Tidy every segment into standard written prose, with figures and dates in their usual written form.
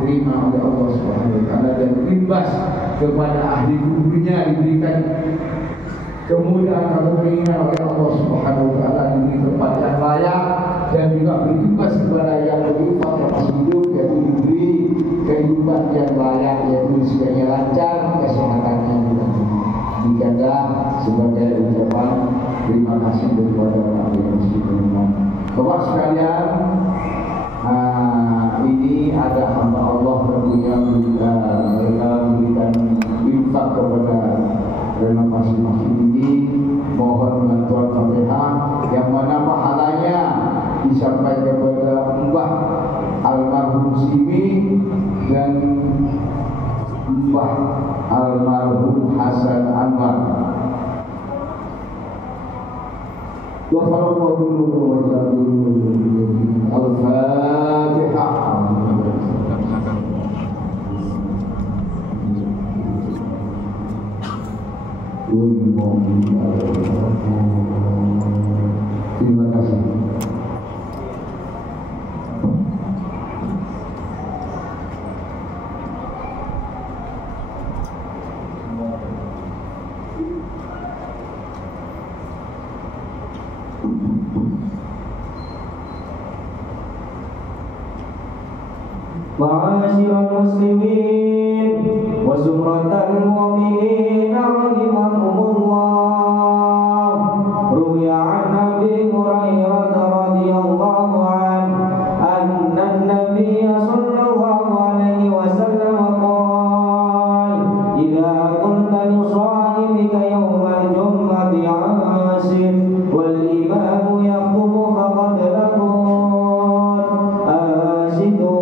diterima oleh Allah Subhanahu wa taala dan imbas kepada ahli kuburnya diberikan kemudahan atau keinginan oleh Allah Subhanahu wa taala, diberi tempat yang layak dan juga berimbas kepada yang berlipat yang masih hidup, yaitu diberi kehidupan yang layak, yaitu sebagai lancar kesehatannya juga. Demikianlah sebagai ucapan terima kasih kepada orang yang muslimin. Bapak sekalian, ini ada hamba Allah tentunya mereka memberikan infak kepada renovasi masjid ini. Mohon bantuan Fatihah yang mana pahalanya disampaikan kepada Mbah almarhum Simi dan Mbah almarhum Hasan Anwar. Wafarallahu wa sallallahu al-Fatihah. Terima kasih. Ma'asyiral muslimin wa zumratal mu'minin rahimakumullah. Ruya an Abi Hurairah radhiyallahu anhu anna an-nabiy sallallahu alaihi wasallam qala idza qulta li sahibika yawmal jum'ati 'asir wal imamu yakhubu faqad laqut asidu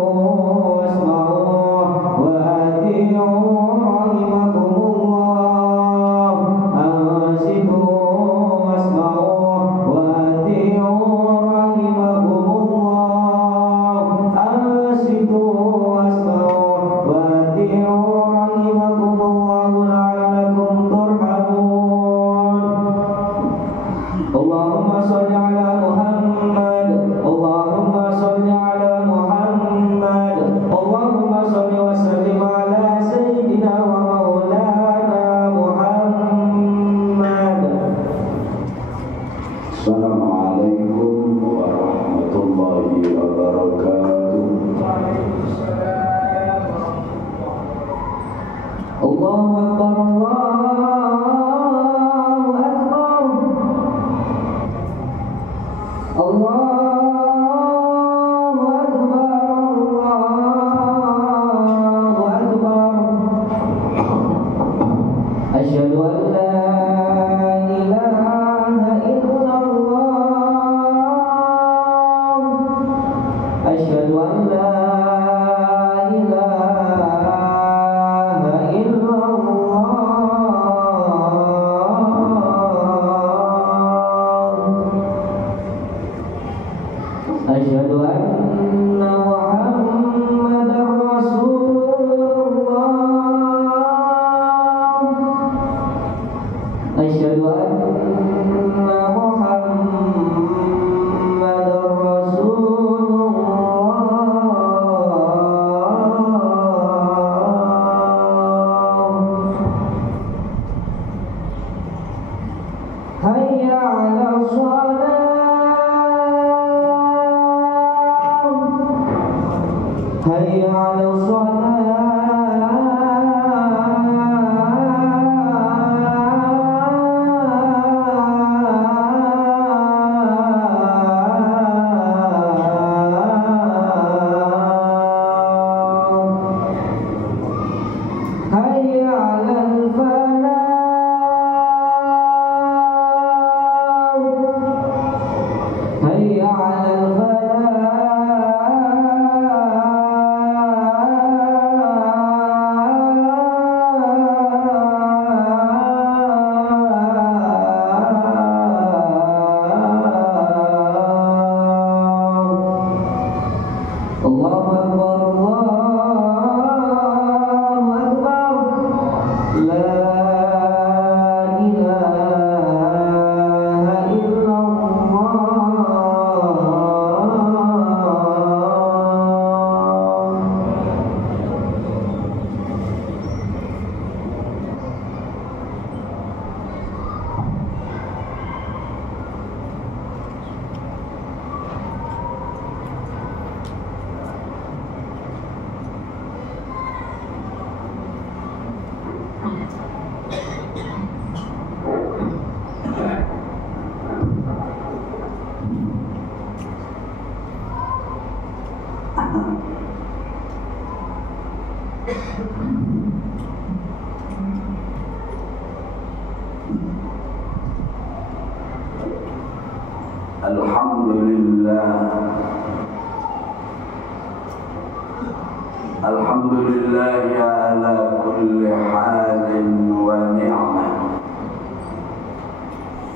Alhamdulillah ala kulli halin wa ni'mah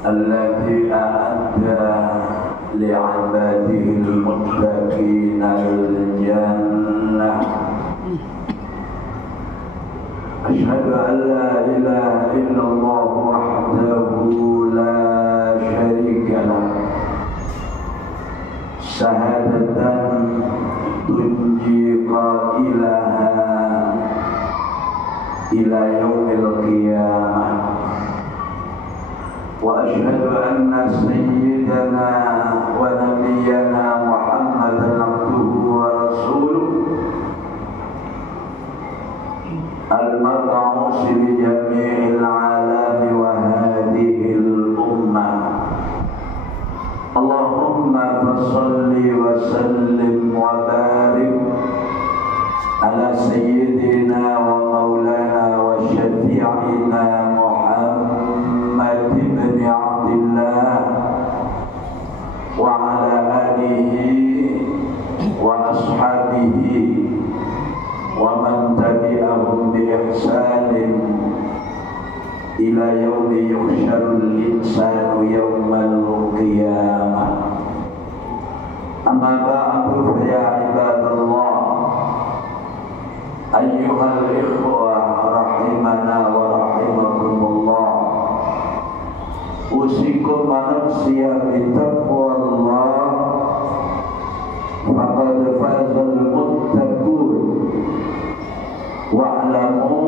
allati a'adda li'ibadihi al-muttaqina al-jannah. Ashhadu an la ilaha illallah wahdahu la syarika lah, syahadatan tunji qailaha ila yaumil qiyamah. Wa ashhadu anna sayyidana wa nabiyyana Muhammadan abduhu wa rasuluh al-mab'uts li jami'il alami wa hadhihi al-ummah. Allahumma salli wa sallim wa barik ala sayyidina wa maulana wa syafi'ina Muhammad ibn Abdullah wa ala alihi wa ashabihi wa man tabi'ahum bi ihsanin ila yaumi yuhsyarul insanu yaumal qiyamah. Amma ba'du, ya ibadallah, ayyuhal ikhwah rahimana wa rahimakumullah, usikum manusia bitaqwallah, faqad fazal muttaqun, wa'lamu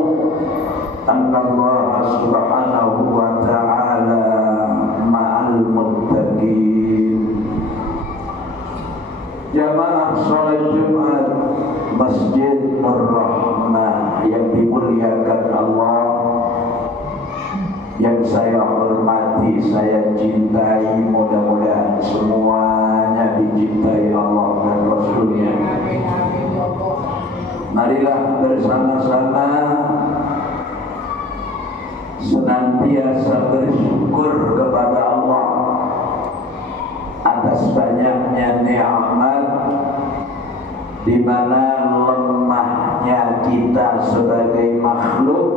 anna Allah subhanahu wa ta'ala ma'al muttaqin. Jamaah salat Jumat Masjid Ar-Rahmah yang dimuliakan Allah, yang saya hormati, saya cintai, mudah-mudahan semuanya dicintai Allah dan Rasulnya. Marilah bersama-sama senantiasa bersyukur kepada Allah atas banyaknya nikmat, di mana lemahnya kita sebagai makhluk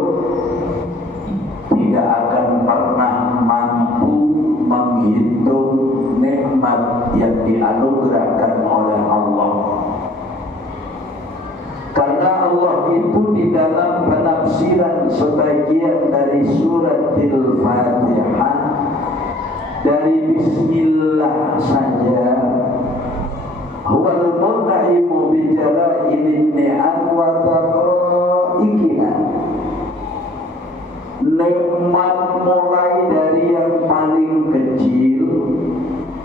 tidak akan pernah mampu menghitung nikmat yang dianugerahkan oleh Allah. Karena Allah itu di dalam penafsiran sebagian dari suratil Fatihah, dari bismillah saja, huwal munaimu bijala'ilin ni'am wa taqa'iqina, nikmat mulai dari yang paling kecil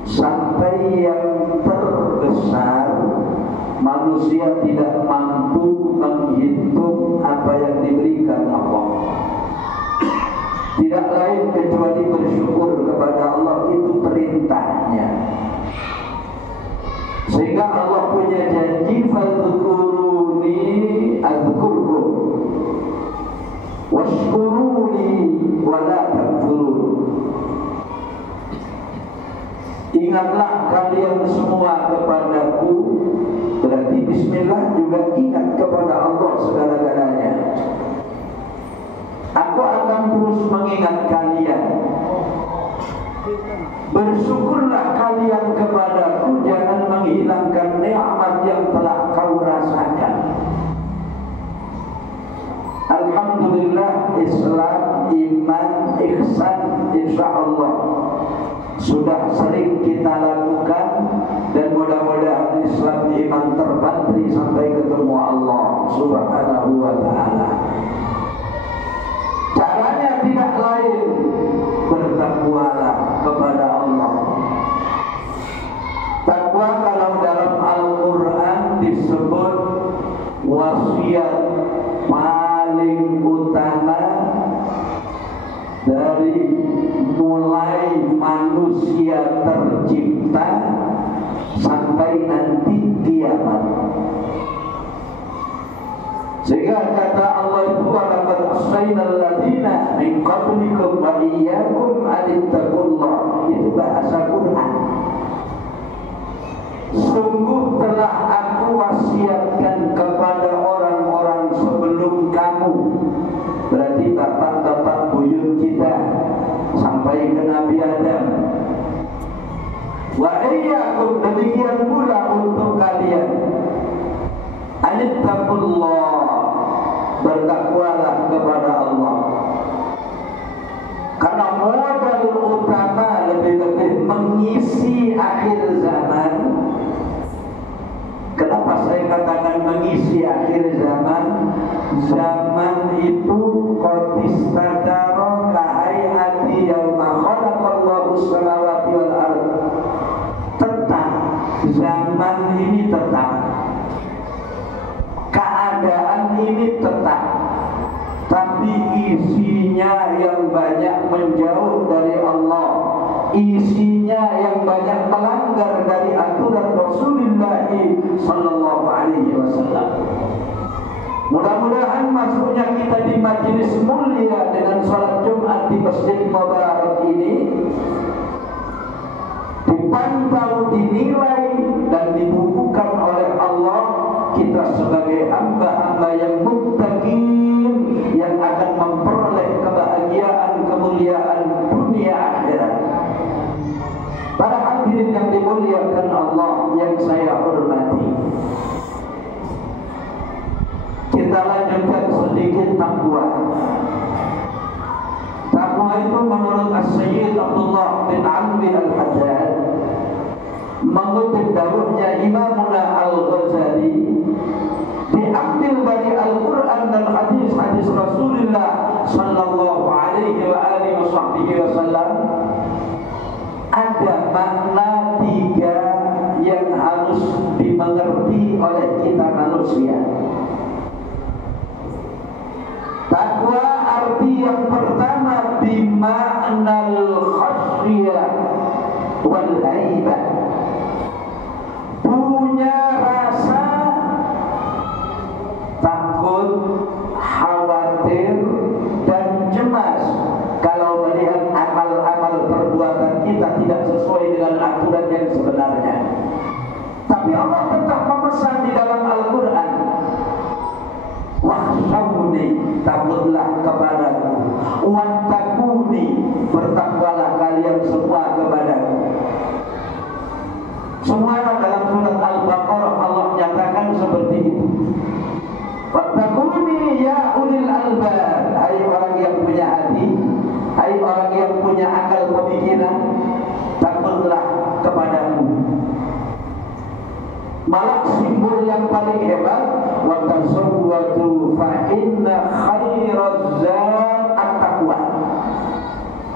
sampai yang terbesar, manusia tidak mampu menghitung apa yang diberikan Allah. Tidak lain kecuali bersyukur kepada Allah, itu perintahnya. Sehingga Allah punya janji, fadhkuruni adzkurkum washkuruni wala takfurun. Ingatlah kalian semua kepadaku, berarti bismillah juga ingat kepada Allah segala-galanya. Aku akan terus mengingat kalian. Bersyukurlah kalian kepadaku, jangan menghilangkan nikmat yang telah kau rasakan. Alhamdulillah, Islam, iman, ihsan, insyaallah sudah sering kita lakukan, dan mudah-mudahan Islam iman terpatri sampai ketemu Allah subhanahu wa ta'ala. Caranya tidak lain, bertakwalah kepada Allah. Takwa kalau dalam Al-Quran disebut wasiat paling utama dari mulai manusia tercipta sampai nanti kiamat. Sehingga kata Allah itu walaqad assaynal ladzina min qablikum wa iyyakum an ittaqullah. Itu bahasa Quran. Sungguh telah aku wasiatkan kepada orang-orang sebelum kamu, berarti bapak-bapak buyut kita sampai ke Nabi Adam. Wa iyyakum, demikian pula untuk kalian. Anittaqullah, bertakwalah kepada Allah. Karena modal utama lebih-lebih mengisi akhir zaman. Kenapa saya katakan mengisi akhir zaman? Zaman itu qadistadara kahayati yauma khalaqallahu samawati wal ardh. Tetap zaman ini tetap, keadaan ini tetap, tapi isinya yang banyak menjauh dari Allah, isinya yang banyak melanggar dari aturan Rasulullah sallallahu alaihi wasallam. Mudah-mudahan masuknya kita di majelis mulia dengan salat Jumat di Masjid Mubarak ini dipantau, dinilai dan dibukukan oleh Allah kita sebagai hamba-hamba yang muttaqin, yang akan memperoleh kebahagiaan, kemuliaan dunia akhirat. Para hadirin yang dimuliakan Allah yang saya hormati, kita lanjutkan sedikit takwa. Takwa itu menurut As-Sayyid Abdullah bin Alwi Al-Haddad, mengutip dawuhnya Imamuna Al-Ghazali, diambil dari Al-Quran dan hadis-hadis Rasulullah sallallahu alaihi wa alihi wasallam. Ada makna tiga yang harus dimengerti oleh kita manusia. Takwa arti yang pertama bima'nal khasyiyah wal haibah, punya rasa takut, khawatir dan cemas kalau melihat amal-amal perbuatan kita tidak sesuai dengan aturan yang sebenarnya. Tapi Allah tetap memesan di dalam Al-Quran, wakhshawni, takutlah kepadaku, wattaquni, bertakwalah kalian semua kepadaku. Semua dalam surat Al-Baqarah Allah nyatakan seperti itu. Wattaquni ya ulil albab, hai orang yang punya hati, hai orang yang punya akal pemikiran, takutlah kepadaku. Malah simbol yang paling hebat, wa tazawwadu fa inna khairaz zad at-taqwa.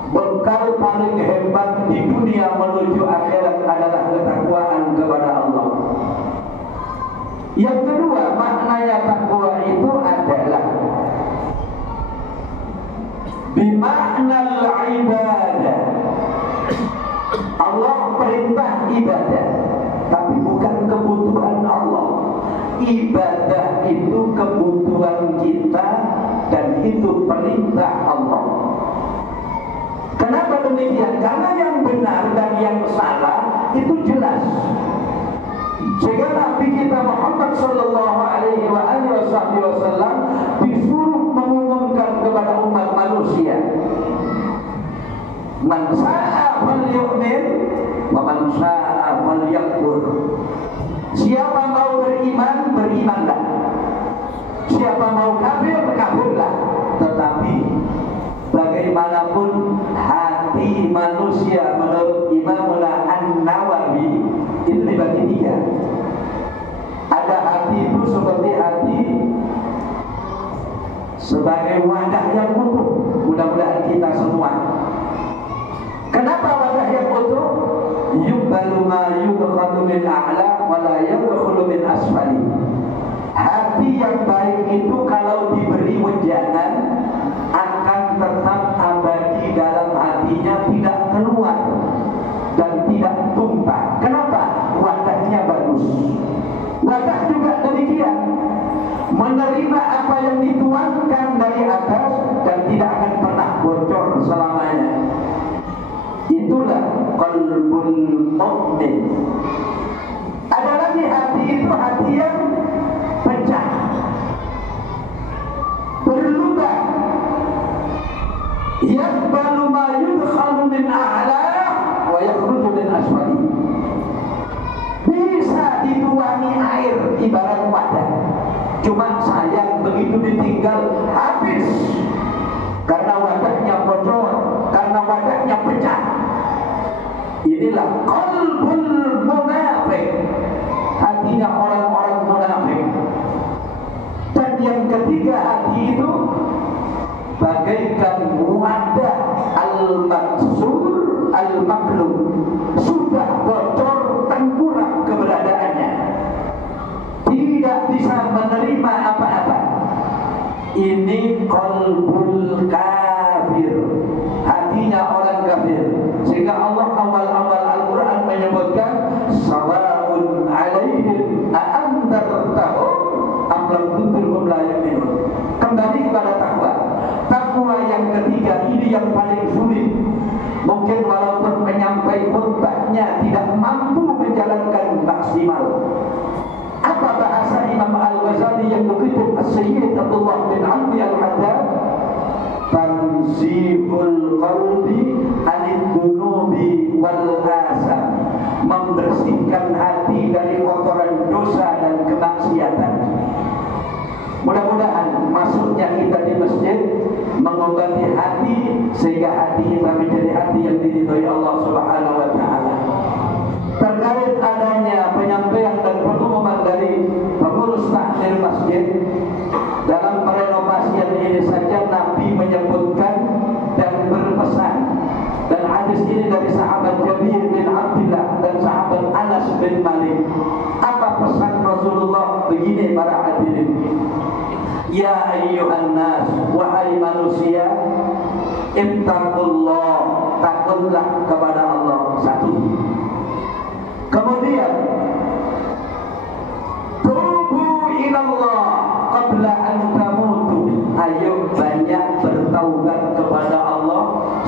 Bekal paling hebat di dunia menuju akhirat adalah ketakwaan kepada Allah. Yang kedua, maknanya takwa itu adalah bimaknal ibadah. Allah perintah ibadah, tapi bukan kebutuhan Allah. Ibadah itu kebutuhan kita dan itu perintah Allah. Kenapa demikian? Karena yang benar dan yang salah itu jelas. Sehingga Nabi kita Muhammad sallallahu alaihi wasallam disuruh mengumumkan kepada umat manusia, man syaa falyu'min wa man syaa falyakfur. Siapa mau beriman, berimanlah. Siapa mau kafir, kafirlah. Tetapi bagaimanapun hati manusia menurut Imamuna An-Nawawi itu dibagi tiga. Ada hati itu seperti hati sebagai wadah yang utuh. Mudah-mudahan kita semua. Kenapa wadah yang utuh? Yuqbalu ma yudkhulu min a'la wa la yadkhulu min asfali. Hati yang baik itu kalau diberi wejangan akan tetap abadi dalam hatinya, tidak keluar dan tidak tumpah. Kenapa? Wadahnya bagus. Wadah juga demikian. menerima apa yang dituangkan dari atas dan tidak akan pernah bocor selamanya. Itulah qalbul mu'min. Ada lagi hati itu hati yang pecah, berlubang, yaqbalu ma yudkhalu min a'la wa yakhruju min asfali. Bisa dituangi air ibarat wadah, cuma sayang begitu ditinggal habis karena wadahnya bocor, karena wadahnya pecah. Inilah qalbul munafik, hatinya orang-orang munafik. Dan yang ketiga, hati itu bagaikan wadah al-maksur al-maklum, sudah bocor tengkurap keberadaannya, tidak bisa menerima apa-apa. Ini qalbul kafir, hatinya orang kafir. Sehingga Allah awal-awal Al-Quran menyebutkan sawaun alaihim a'andartahum am lam tunzirhum la yu'minun. Kembali kepada takwa. Takwa yang ketiga ini yang paling sulit. Mungkin walaupun menyampai khutbahnya tidak mampu menjalankan maksimal. Apa bahasa Imam Al-Ghazali yang begitu As-Sayyid Abdullah bin Amri Al-Haddad? Tanzihul qalbi anid dunubi wal asam, membersihkan hati dari kotoran dosa dan kemaksiatan. Mudah-mudahan masuknya kita di masjid mengobati hati sehingga hati kita menjadi hati yang diridhoi Allah Subhanahu wa taala. Terkait adanya penyampaian dan pengumuman dari pengurus takmir masjid, dalam perenovasian ini saja Nabi menyebutkan dan berpesan, dan hadis ini dari sahabat Jabir bin Abdullah dan sahabat Anas bin Malik. Apa pesan Rasulullah? Begini para hadirin, ya ayyuhan nas, wahai manusia, ittaqullah, takutlah kepada Allah. Satu. Kemudian tubu ilallah qabla an tamutu, ayo banyak bertaubat kepada Allah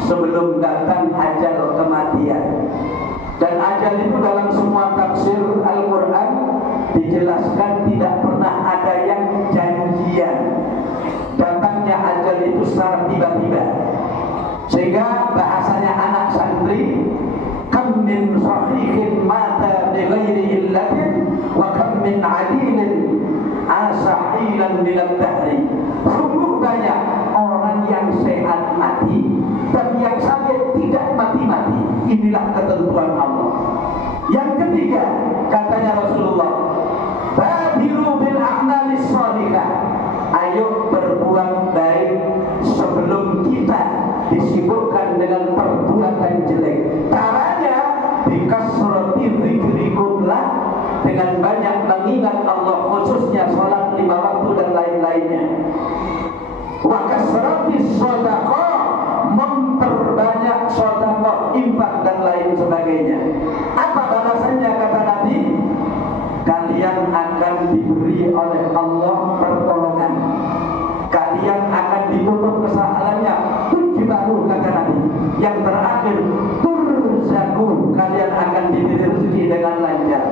sebelum datang ajal kematian. Dan ajal itu dalam semua tafsir Al-Quran dijelaskan tidak pernah ada yang janjian. Datangnya ajal itu secara tiba-tiba. Sehingga bahasanya anak santri, kam min sahihin mata bighairi illatin wa kam min adilin asahilan minad dahri. Sungguh banyak orang yang sehat mati dan yang sakit tidak mati-mati. Inilah ketentuan Allah. Yang ketiga, katanya Rasulullah, badiru bil a'malis shalihah, ayo berbuat baik sebelum kita disibukkan dengan perbuatan jelek. Caranya bikasrati dzikrikumlah, dengan banyak mengingat Allah, khususnya salat 5 waktu dan lain-lainnya. Wa kasrati shadaqah, memperbanyak sedekah, infak dan lain sebagainya. Apa balasannya kata Nabi? Kalian akan diberi oleh Allah pertolongan. Kalian akan ditutup kesalahannya. Tujibahu kata Nabi. Yang terakhir, turzaku, kalian akan diberi rezeki dengan lancar.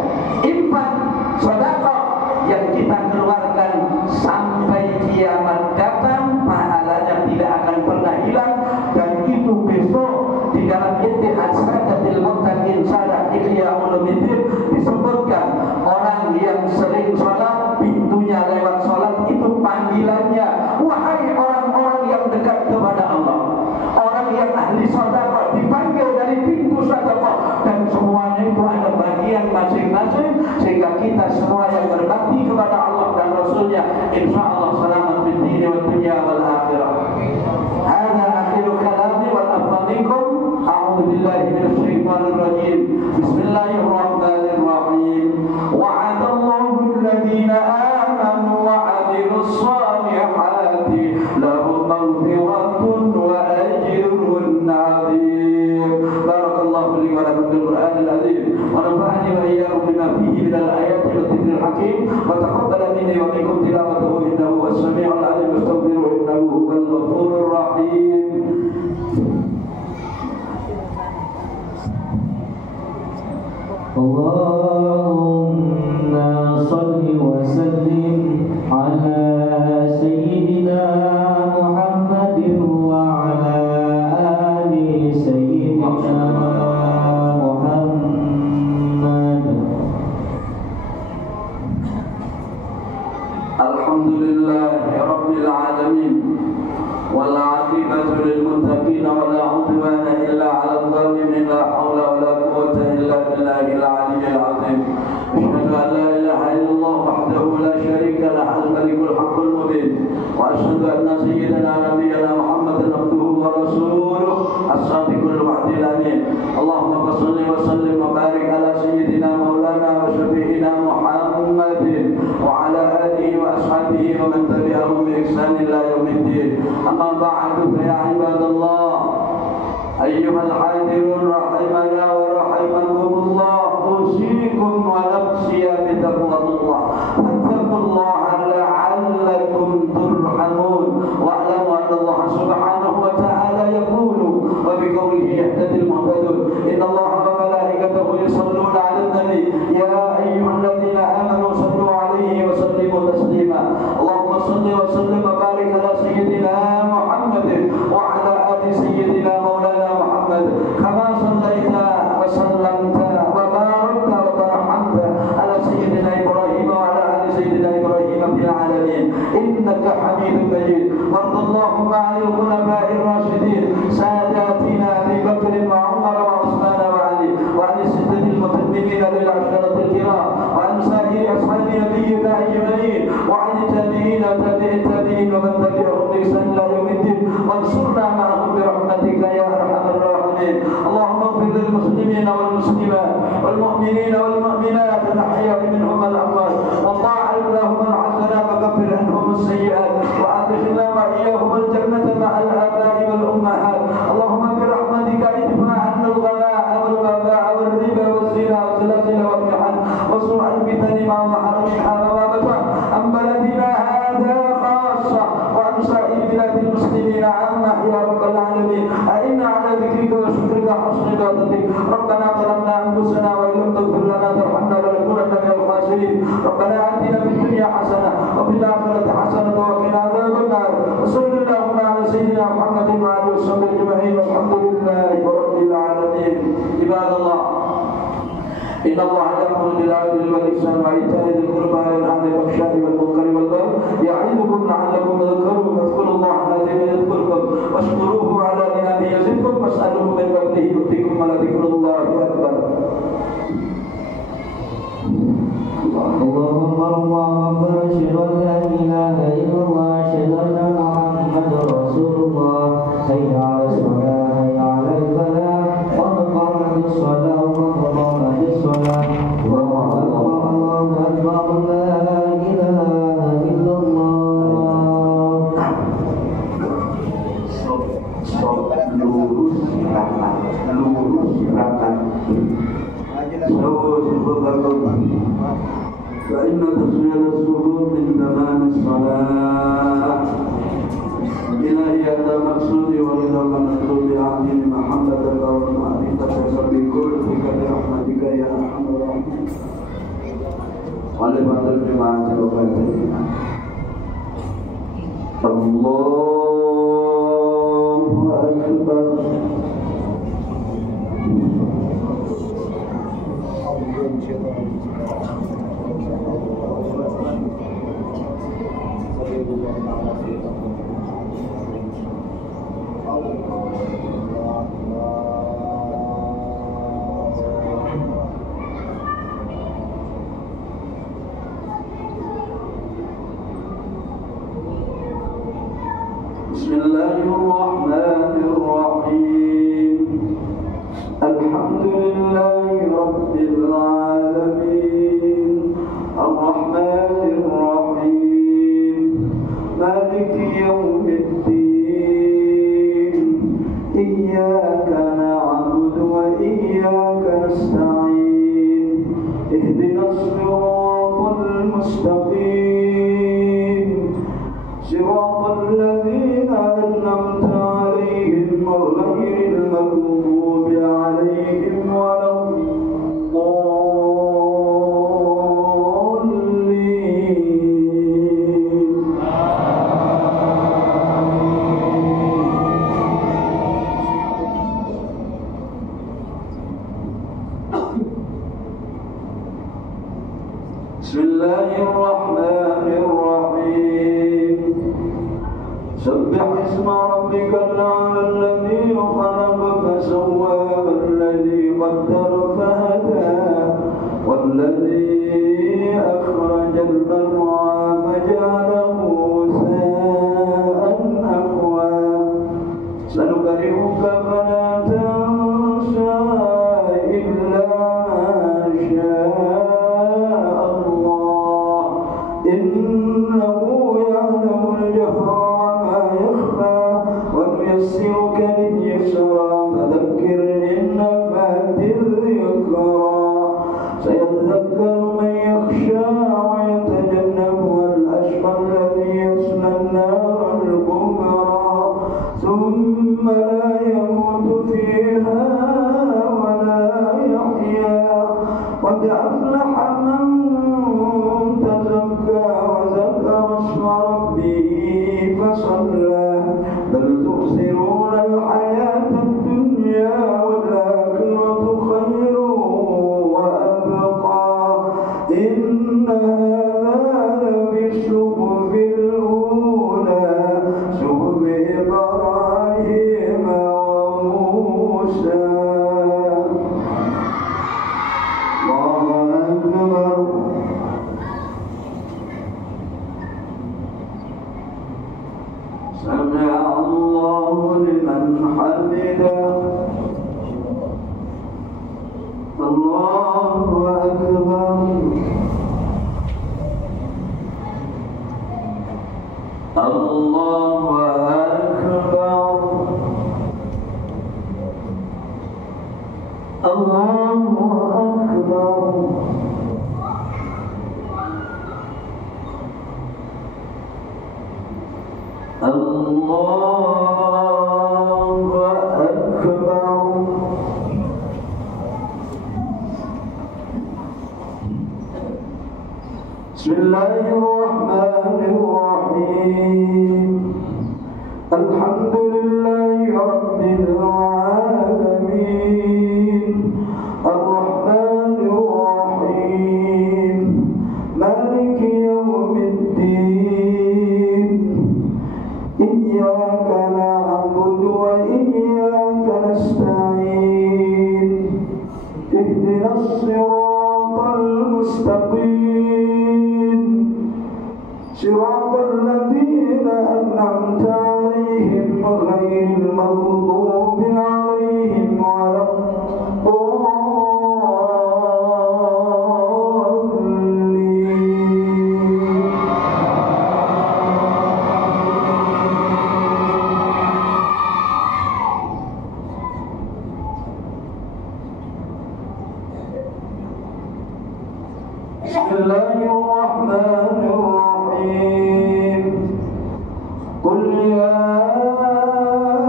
Infak, sedekah yang kita keluarkan sampai kiamat datang, pahalanya tidak akan pernah hilang. Dan itu besok di dalam Ittihad Sadatil Muttaqin Sadah Ihya Ulumuddin disebutkan, orang yang sering sholat, pintunya lewat sholat itu panggilannya, wahai orang-orang yang dekat kepada Allah. Orang yang ahli sedekah dipanggil dari pintu sedekah, dan semuanya itu ada bagian masing-masing, sehingga kita semua yang berbakti kepada Allah dan Rasulnya insyaallah selamat di dunia wa dunya wal akhirah. Hadza akhiru kalami wal afdal minkum. A'udzu billahi minasy syaithanir rajim. Bismillahirrahmanirrahim. Wa'adallahu alladziina aamanu wa 'amilus shalihati lahum maghfiratun wa ajrun 'adzim. Barakallahu li wa lakum bil Qur'anil 'azim wa nafa'ani wa iyyakum bima fihi minal ayati wa dzikril hakim wa taqabbala minni wa ومنكم تلاوته إنه هو السميع العليم واستغفروه إنه هو الغفور الرحيم. اللهم صل وسلم على سيدنا محمد وعلى آل سيدنا محمد. الحمد لله رب العالمين والعاقبة للمتقين ولا عدوان إلا على الظالمين لا حول ولا قوة إلا بالله العلي العظيم. أشهد أن لا إله إلا الله وحده لا شريك له الملك الحق المبين وأشهد أن سيدنا نبينا محمدا عبده ورسوله الصادق الوعد الأمين. اللهم صل وسلم وبارك على سيدنا مولانا وشفيعنا محمد وعلى آله وأصحابه ومن تبعهم بإحسان إلى يوم الدين. أما بعد فيا عباد الله أيها الحاضرون رحمنا ورحمكم الله، أوصيكم ونفسي بتقوى الله. فاتقوا الله لعلكم ترحمون، واعلموا أن الله سبحانه وتعالى يقول وبقوله يهتدي المهتدون إن الله وملائكته يصلون على النبي يا أيها الذين آمنوا صلوا عليه وسلموا تسليما. اللهم صل وسلم وبارك على سيدنا محمد وعلى آل سيدنا مولانا محمد كما صليت وسلمت وباركت وترحمت على سيدنا إبراهيم وعلى آل سيدنا إبراهيم في العالمين إنك حميد مجيد. وارض اللهم عن الخلفاء الراشدين ساداتنا أبي بكر وعمر وعثمان وعلي وعن الستة المتممين للعشرة الكرام وعن سائر أصحاب نبيك أجمعين وعن التابعين وتابع التابعين ومن تبعهم بإحسان إلى يوم الدين وانصرنا معهم برحمتك يا أرحم الراحمين. اللهم اغفر للمسلمين والمسلمات والمؤمنين والمؤمنات الأحياء منهم الأموات وطاعن لهم الحسنات وكفر عنهم السيئات وأدخلنا وإياهم الجنة مع الآباء والأمهات. اللهم برحمتك ادفع عنا الغلاء والوباء والربا والزنا والزلازل والمحن وسوء الفتن ما ظهر منها وما بطن عن بلدنا هذا خاصة وعن سائر بلاد المسلمين عامة يا رب العالمين. أئنا على ذكرك وشكرك وحسن عبادتك. ربنا ظلمنا أنفسنا وإن لم تغفر لنا وترحمنا لنكونن من الخاسرين. ربنا آتنا في الدنيا حسنة وفي الآخرة حسنة وقنا عذاب النار. وصل اللهم على سيدنا محمد وعلى آله وصحبه أجمعين والحمد لله رب العالمين. عباد الله إن الله يأمر بالعدل والإحسان وإيتاء ذي القربى وينهى عن الفحشاء والمنكر والبغي يعظكم لعلكم تذكرون. فاذكروا الله العظيم يذكركم واشكروه على نعمه يزدكم واسألوه من فضله يؤتكم ولذكر الله أكبر. الله أكبر الله أكبر أشهد أن لا إله إلا الله أشهد أن محمدا رسول الله. حي على الصلاة حي على الفلاح قد قامت الصلاة وقد قامت الصلاة. الله أكبر لا إله إلا الله. Lurus silakan. فإن تسوية الصفوف من تمام الصلاة. إلهي أنت مقصودي ورضاك مطلوبي أعطني محبتك ومعرفتك بكلك برحمتك يا أرحم الراحمين. ولبعض الجماعة وفاتحين. الله أكبر. بسم الله الرحمن الرحيم. الحمد لله رب العالمين الرحمن الرحيم مالك يوم الدين. إياك نعبد وإياك نستعين. اهدنا الصراط المستقيم سبح اسم ربك الأعلى الذي خلق فسوى والذي قدر فهدى والذي أخرج المرعى فجعله غثاء أحوى سنقرئك فلا تنسى إلا ما شاء الله إنه يعلم الجهر وما يخفى ونيسرك لليسرى فذكر إن نفعت الذكرى سيذكر من يخشى ويتجنبها الأشقى الذي يصلى النار الكبرى ثم لا يموت فيها ولا يحيا قد أفلح من تزكى وذكر اسم ربه فصلى بل تؤثرون الحياة الدنيا والآخرة خير وأبقى إن هذا لفي الصحف الأولى صحف إبراهيم وموسى الله أكبر سمع الله لمن حمده الله أكبر الله أكبر الله أكبر الله أكبر بسم الله الرحمن الرحيم الحمد لله رب العالمين الرحمن الرحيم مالك يوم الدين إياك نعبد وإياك نستعين اهدنا الصراط المستقيم صراط الذين أنعمت عليهم غير المغضوب عليهم ولا بسم الله الرحمن الرحيم قل يا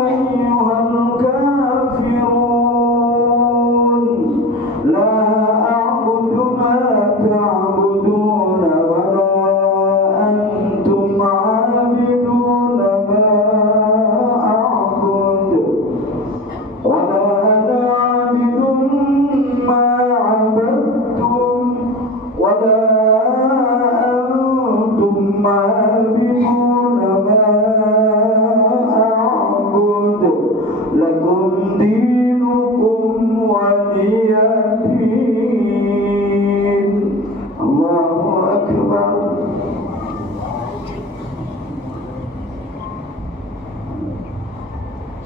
أيها الكافرون لا أعبد ما تعبدون ولا أنتم عابدون ما أعبد ولا أنا عابد ما عبدتم ولا أنتم عابدون ما أعبد لكم دينكم ولي دين الله أكبر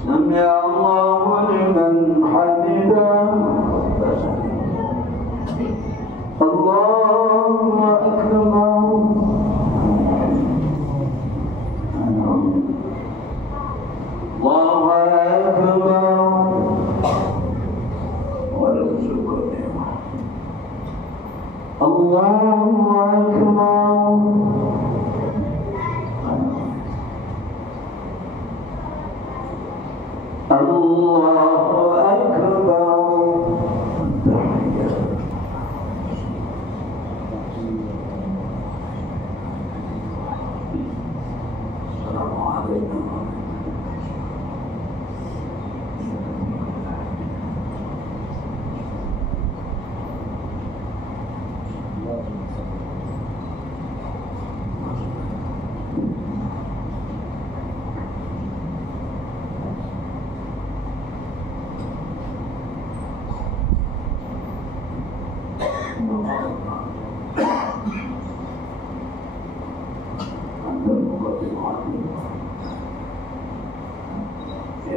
سمع الله لمن حمده الله أكبر الله أكبر الله أكبر الله أكبر السلام عليكم Ya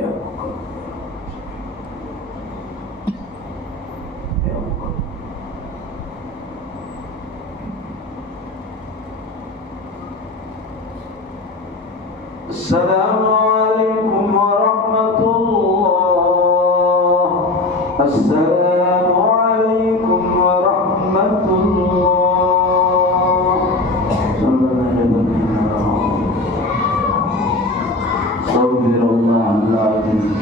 Allah. Ya Allah. Assalamualaikum warahmatullah. Assalamualaikum warahmatullah. Astagfirullahaladzim.